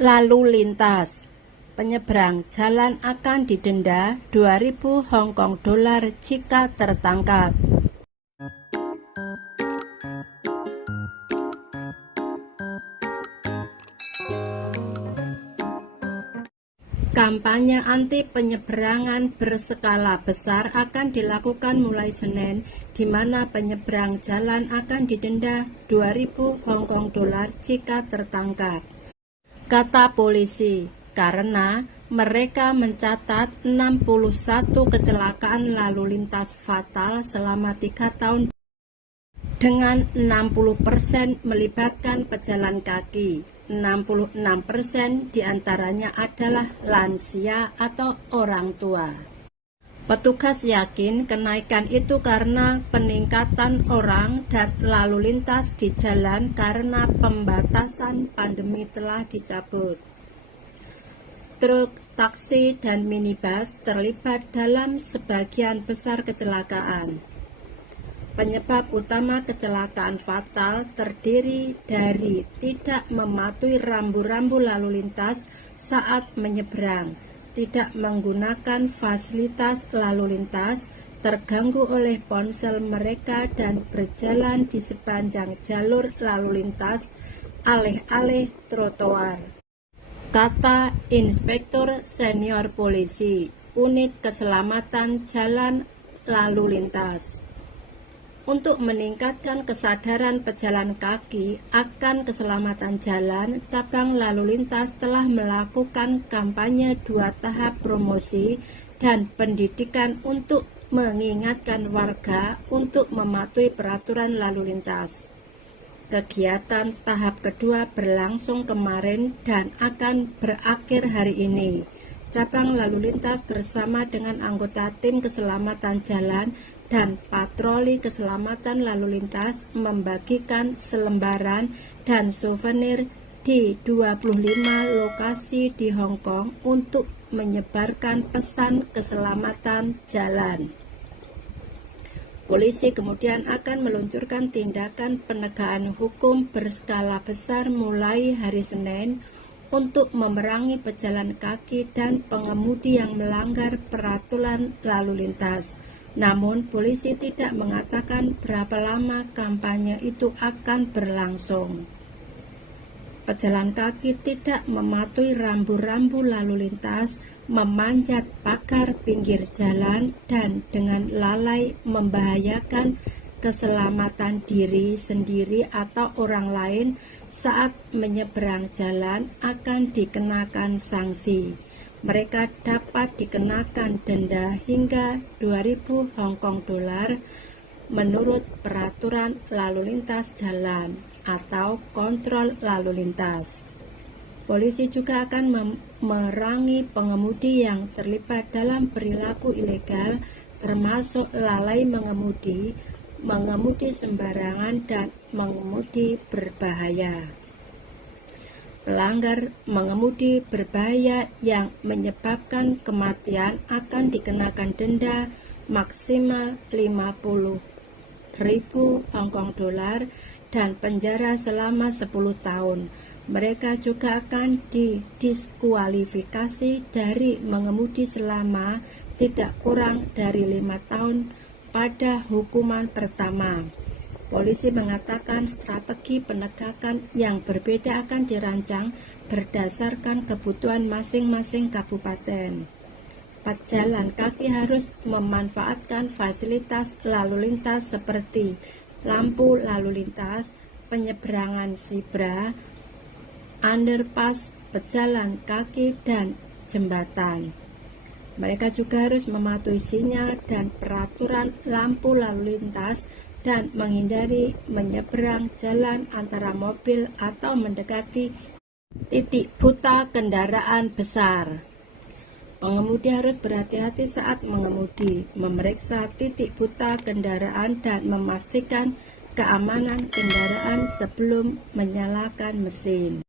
Lalu lintas. Penyeberang jalan akan didenda 2.000 Hong Kong dolar jika tertangkap. Kampanye anti penyeberangan berskala besar akan dilakukan mulai Senin, di mana penyeberang jalan akan didenda 2.000 Hong Kong dolar jika tertangkap. Kata polisi, karena mereka mencatat 61 kecelakaan lalu lintas fatal selama 3 tahun dengan 60% melibatkan pejalan kaki. 66% diantaranya adalah lansia atau orang tua. Petugas yakin kenaikan itu karena peningkatan orang dan lalu lintas di jalan karena pembatasan pandemi telah dicabut. Truk, taksi, dan minibus terlibat dalam sebagian besar kecelakaan. Penyebab utama kecelakaan fatal terdiri dari tidak mematuhi rambu-rambu lalu lintas saat menyeberang, tidak menggunakan fasilitas lalu lintas, terganggu oleh ponsel mereka dan berjalan di sepanjang jalur lalu lintas, alih-alih trotoar. Kata Inspektur Senior Polisi, Unit Keselamatan Jalan Lalu Lintas. Untuk meningkatkan kesadaran pejalan kaki akan keselamatan jalan, cabang lalu lintas telah melakukan kampanye 2 tahap promosi dan pendidikan untuk mengingatkan warga untuk mematuhi peraturan lalu lintas. Kegiatan tahap kedua berlangsung kemarin dan akan berakhir hari ini. Cabang lalu lintas bersama dengan anggota tim keselamatan jalan dan patroli keselamatan lalu lintas membagikan selembaran dan souvenir di 25 lokasi di Hong Kong untuk menyebarkan pesan keselamatan jalan. Polisi kemudian akan meluncurkan tindakan penegakan hukum berskala besar mulai hari Senin untuk memerangi pejalan kaki dan pengemudi yang melanggar peraturan lalu lintas. Namun, polisi tidak mengatakan berapa lama kampanye itu akan berlangsung. Pejalan kaki tidak mematuhi rambu-rambu lalu lintas, memanjat pagar pinggir jalan, dan dengan lalai membahayakan keselamatan diri sendiri atau orang lain saat menyeberang jalan akan dikenakan sanksi. Mereka dapat dikenakan denda hingga 2.000 Hong Kong dolar menurut peraturan lalu lintas jalan atau kontrol lalu lintas. Polisi juga akan memerangi pengemudi yang terlibat dalam perilaku ilegal, termasuk lalai mengemudi, mengemudi sembarangan, dan mengemudi berbahaya. Pelanggar mengemudi berbahaya yang menyebabkan kematian akan dikenakan denda maksimal 50.000 Hong Kong dolar dan penjara selama 10 tahun. Mereka juga akan didiskualifikasi dari mengemudi selama tidak kurang dari 5 tahun pada hukuman pertama. Polisi mengatakan strategi penegakan yang berbeda akan dirancang berdasarkan kebutuhan masing-masing kabupaten. Pejalan kaki harus memanfaatkan fasilitas lalu lintas seperti lampu lalu lintas, penyeberangan zebra, underpass, pejalan kaki, dan jembatan. Mereka juga harus mematuhi sinyal dan peraturan lampu lalu lintas dan menghindari menyeberang jalan antara mobil atau mendekati titik buta kendaraan besar. Pengemudi harus berhati-hati saat mengemudi, memeriksa titik buta kendaraan dan memastikan keamanan kendaraan sebelum menyalakan mesin.